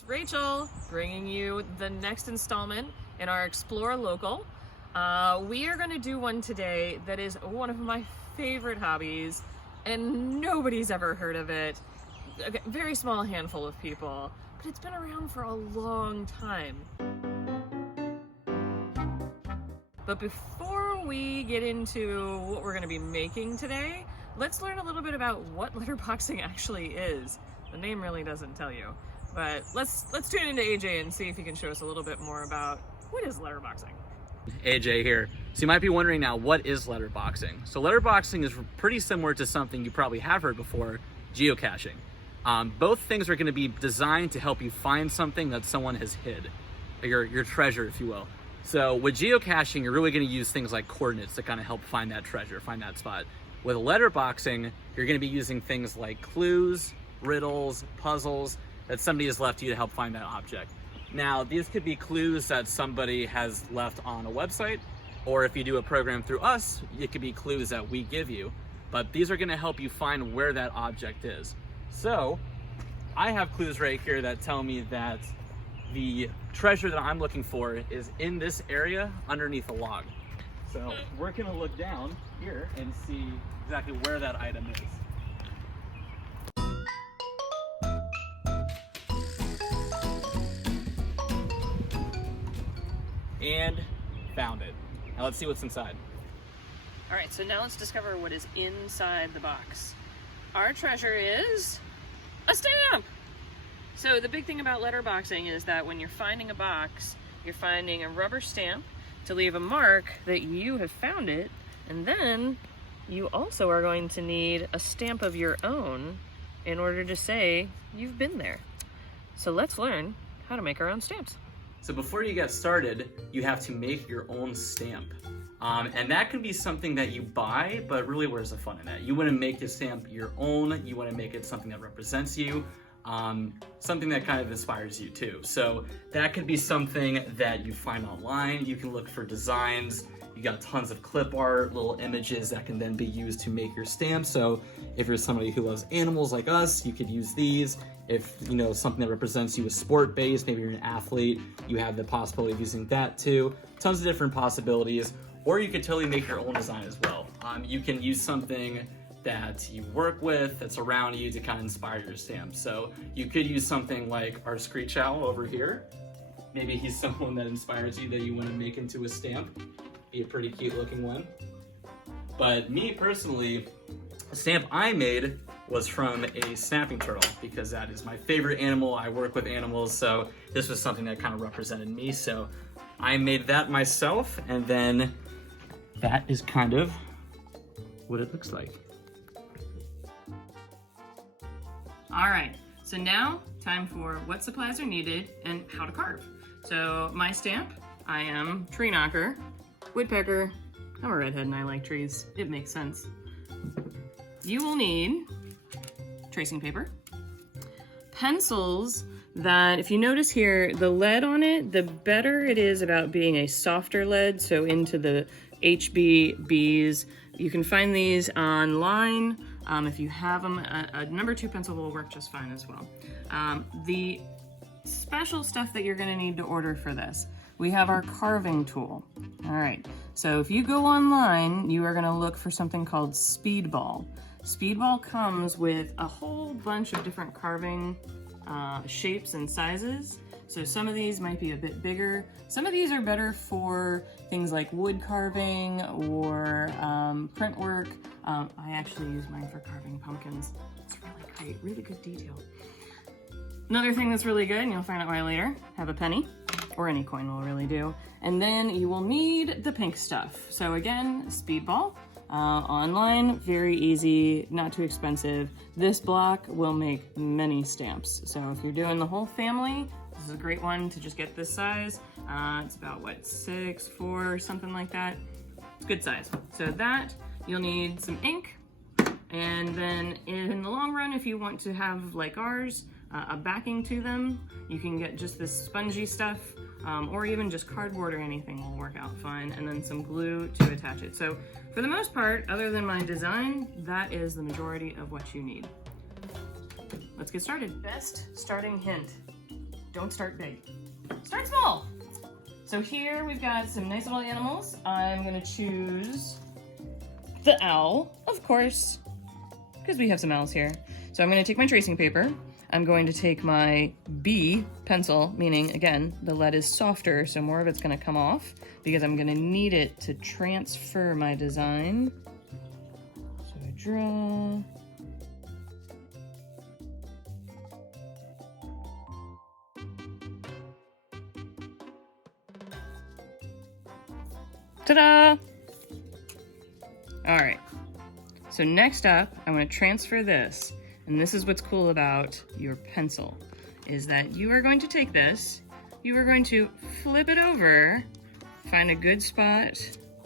It's Rachel bringing you the next installment in our Explore Local. We are going to do one today that is one of my favorite hobbies, and nobody's ever heard of it. A very small handful of people, but it's been around for a long time. But before we get into what we're going to be making today, let's learn a little bit about what letterboxing actually is. The name really doesn't tell you, but let's tune into AJ and see if he can show us a little bit more about what is letterboxing. AJ here. So you might be wondering now, what is letterboxing? So letterboxing is pretty similar to something you probably have heard before, geocaching. Both things are going to be designed to help you find something that someone has hid, your treasure, if you will. So with geocaching, you're really going to use things like coordinates to kind of help find that treasure, find that spot. With letterboxing, you're going to be using things like clues, riddles, puzzles that somebody has left you to help find that object. Now, these could be clues that somebody has left on a website, or if you do a program through us, it could be clues that we give you. But these are going to help you find where that object is. So, I have clues right here that tell me that the treasure that I'm looking for is in this area underneath a log. So, we're going to look down here and see exactly where that item is. And found it. Now let's see what's inside. All right, so now let's discover what is inside the box. Our treasure is a stamp. So the big thing about letterboxing is that when you're finding a box, you're finding a rubber stamp to leave a mark that you have found it, and then you also are going to need a stamp of your own in order to say you've been there. So let's learn how to make our own stamps. So before you get started, you have to make your own stamp. And that can be something that you buy, but really where's the fun in that? You want to make your stamp your own, you want to make it something that represents you, something that kind of inspires you too. So that could be something that you find online. You can look for designs. You got tons of clip art, little images that can then be used to make your stamp. So if you're somebody who loves animals like us, you could use these. If you know something that represents you is sport-based, maybe you're an athlete, you have the possibility of using that too. Tons of different possibilities. Or you could totally make your own design as well. You can use something that you work with, that's around you to kind of inspire your stamp. So you could use something like our Screech Owl over here. Maybe he's someone that inspires you that you want to make into a stamp. Be a pretty cute looking one. But me personally, the stamp I made was from a snapping turtle because that is my favorite animal. I work with animals, so this was something that kind of represented me. So I made that myself, and then that is kind of what it looks like. All right, so now time for what supplies are needed and how to carve. So my stamp, I am tree knocker, woodpecker. I'm a redhead and I like trees. It makes sense. You will need tracing paper, pencils that, if you notice here, the lead on it, the better it is about being a softer lead, so into the HBBs. You can find these online. If you have them, a number 2 pencil will work just fine as well. The special stuff that you're gonna need to order for this, we have our carving tool. All right, so if you go online, you are gonna look for something called Speedball. Speedball comes with a whole bunch of different carving shapes and sizes. So some of these might be a bit bigger. Some of these are better for things like wood carving or print work. I actually use mine for carving pumpkins. It's really great, really good detail. Another thing that's really good, and you'll find out why later, have a penny, or any coin will really do. And then you will need the pink stuff. So again, Speedball. Online, very easy, not too expensive. This block will make many stamps. So if you're doing the whole family, this is a great one to just get this size. It's about what, 6'4", something like that. It's good size. So that, you'll need some ink. And then in the long run, if you want to have, like ours, a backing to them, you can get just this spongy stuff, or even just cardboard or anything will work out fine, and then some glue to attach it. So for the most part, other than my design, that is the majority of what you need. Let's get started. Best starting hint. don't start big. Start small. So here we've got some nice little animals. I'm gonna choose the owl, of course, because we have some owls here. So I'm gonna take my tracing paper. I'm going to take my B pencil, meaning, again, the lead is softer, so more of it's gonna come off because I'm gonna need it to transfer my design. So I draw. Ta-da! All right, so next up, I wanna transfer this. And this is what's cool about your pencil, is that you are going to take this, you are going to flip it over, find a good spot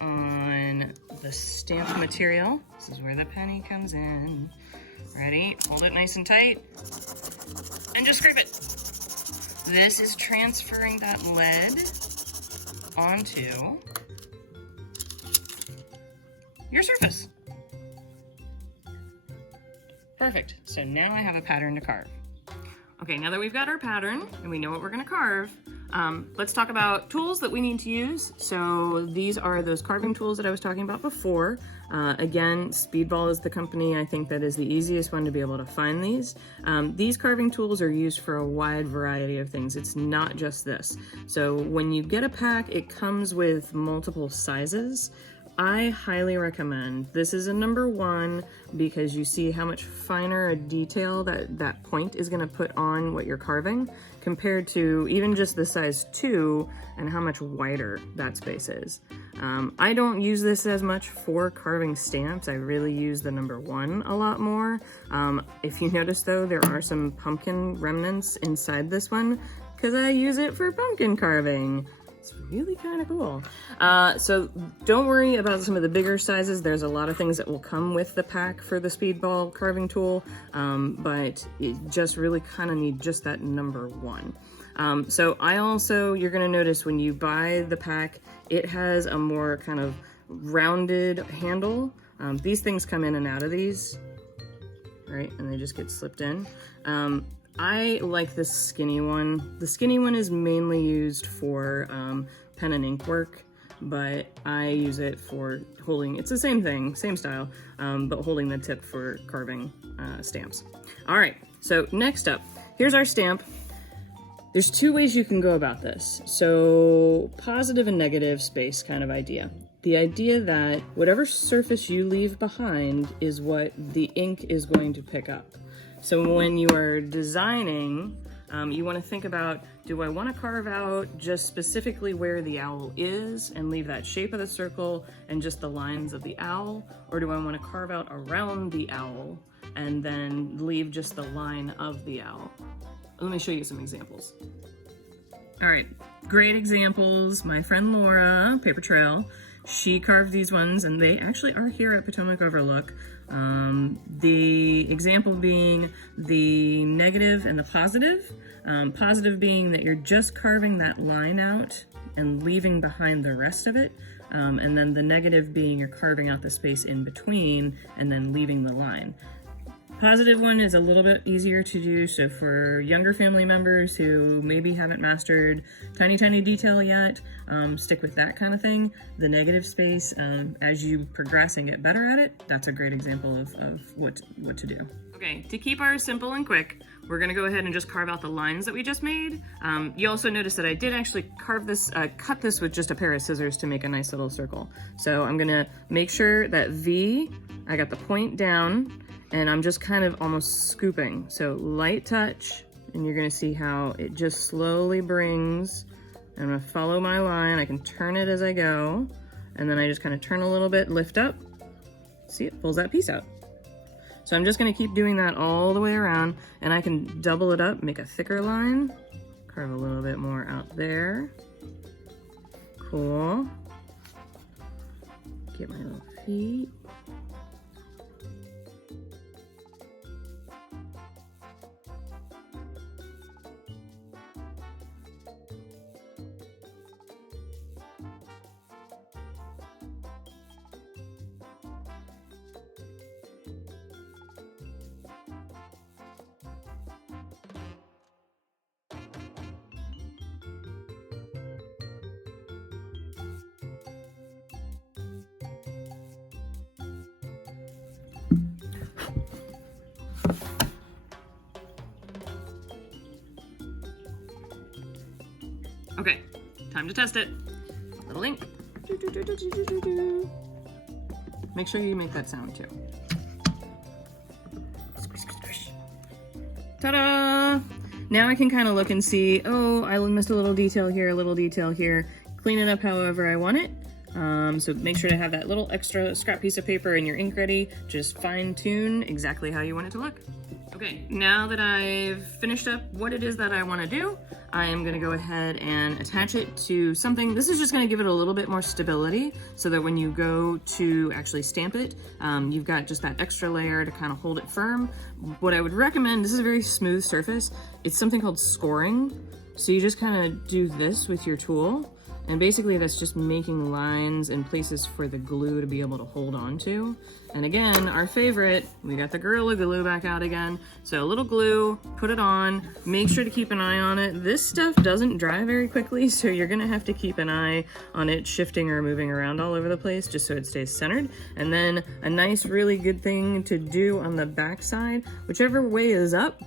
on the stamped material. This is where the penny comes in. Ready? Hold it nice and tight, and just scrape it. This is transferring that lead onto your surface. Perfect, so now I have a pattern to carve. Okay, now that we've got our pattern and we know what we're gonna carve, let's talk about tools that we need to use. So these are those carving tools that I was talking about before. Again, Speedball is the company I think that is the easiest one to be able to find these. These carving tools are used for a wide variety of things. It's not just this. So when you get a pack, it comes with multiple sizes. I highly recommend. This is a number 1 because you see how much finer a detail that point is going to put on what you're carving compared to even just the size 2 and how much wider that space is. I don't use this as much for carving stamps. I really use the number 1 a lot more. If you notice though, there are some pumpkin remnants inside this one because I use it for pumpkin carving. It's really kind of cool. So don't worry about some of the bigger sizes. There's a lot of things that will come with the pack for the Speedball carving tool, but it just really kind of need just that number 1. So you're gonna notice when you buy the pack, it has a more kind of rounded handle. These things come in and out of these, right? And they just get slipped in. I like this skinny one. The skinny one is mainly used for pen and ink work, but I use it for holding, it's the same thing, same style, but holding the tip for carving stamps. All right, so next up, here's our stamp. There's 2 ways you can go about this. So positive and negative space kind of idea. The idea that whatever surface you leave behind is what the ink is going to pick up. So when you are designing, you want to think about, do I want to carve out just specifically where the owl is and leave that shape of the circle and just the lines of the owl? Or do I want to carve out around the owl and then leave just the line of the owl? Let me show you some examples. All right, great examples. My friend Laura, Paper Trail, she carved these ones and they actually are here at Potomac Overlook. The example being the negative and the positive. Positive being that you're just carving that line out and leaving behind the rest of it. And then the negative being you're carving out the space in between and then leaving the line. Positive one is a little bit easier to do, so for younger family members who maybe haven't mastered tiny detail yet, stick with that kind of thing. The negative space, as you progress and get better at it, that's a great example of what to do. Okay, to keep ours simple and quick, we're gonna go ahead and just carve out the lines that we just made. You also notice that I did actually cut this with just a pair of scissors to make a nice little circle. So I'm gonna make sure that V, I got the point down, and I'm just kind of almost scooping. So light touch, and you're gonna see how it just slowly brings. I'm gonna follow my line. I can turn it as I go, and then I just kind of turn a little bit, lift up. See, it pulls that piece out. So I'm just gonna keep doing that all the way around, and I can double it up, make a thicker line, carve a little bit more out there. Cool. Get my little feet. Okay, time to test it. Little ink. Make sure you make that sound too. Ta-da! Now I can kind of look and see, oh, I missed a little detail here, a little detail here. Clean it up however I want it. So make sure to have that little extra scrap piece of paper and your ink ready. Just fine tune exactly how you want it to look. Okay, now that I've finished up what it is that I want to do, I am going to go ahead and attach it to something. This is just going to give it a little bit more stability so that when you go to actually stamp it, you've got just that extra layer to kind of hold it firm. What I would recommend, this is a very smooth surface, it's something called scoring. So you just kind of do this with your tool. And basically that's just making lines and places for the glue to be able to hold on to. And again, our favorite, we got the Gorilla Glue back out again. So a little glue, put it on, make sure to keep an eye on it. This stuff doesn't dry very quickly, so you're gonna have to keep an eye on it shifting or moving around all over the place just so it stays centered. And then a nice, really good thing to do on the back side, whichever way is up,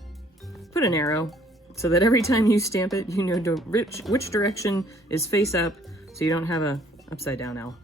put an arrow, so that every time you stamp it, you know which direction is face up, so you don't have a upside down L.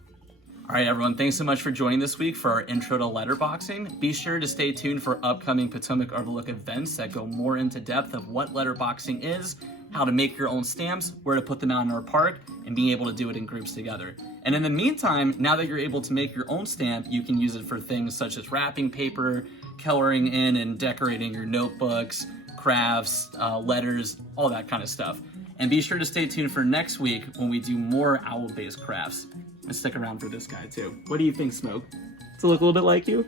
All right, everyone, thanks so much for joining this week for our intro to letterboxing. Be sure to stay tuned for upcoming Potomac Overlook events that go more into depth of what letterboxing is, how to make your own stamps, where to put them out in our park, and being able to do it in groups together. And in the meantime, now that you're able to make your own stamp, you can use it for things such as wrapping paper, coloring in and decorating your notebooks, crafts, letters, all that kind of stuff. And be sure to stay tuned for next week when we do more owl-based crafts. And stick around for this guy too. What do you think, Smoke? Does it look a little bit like you?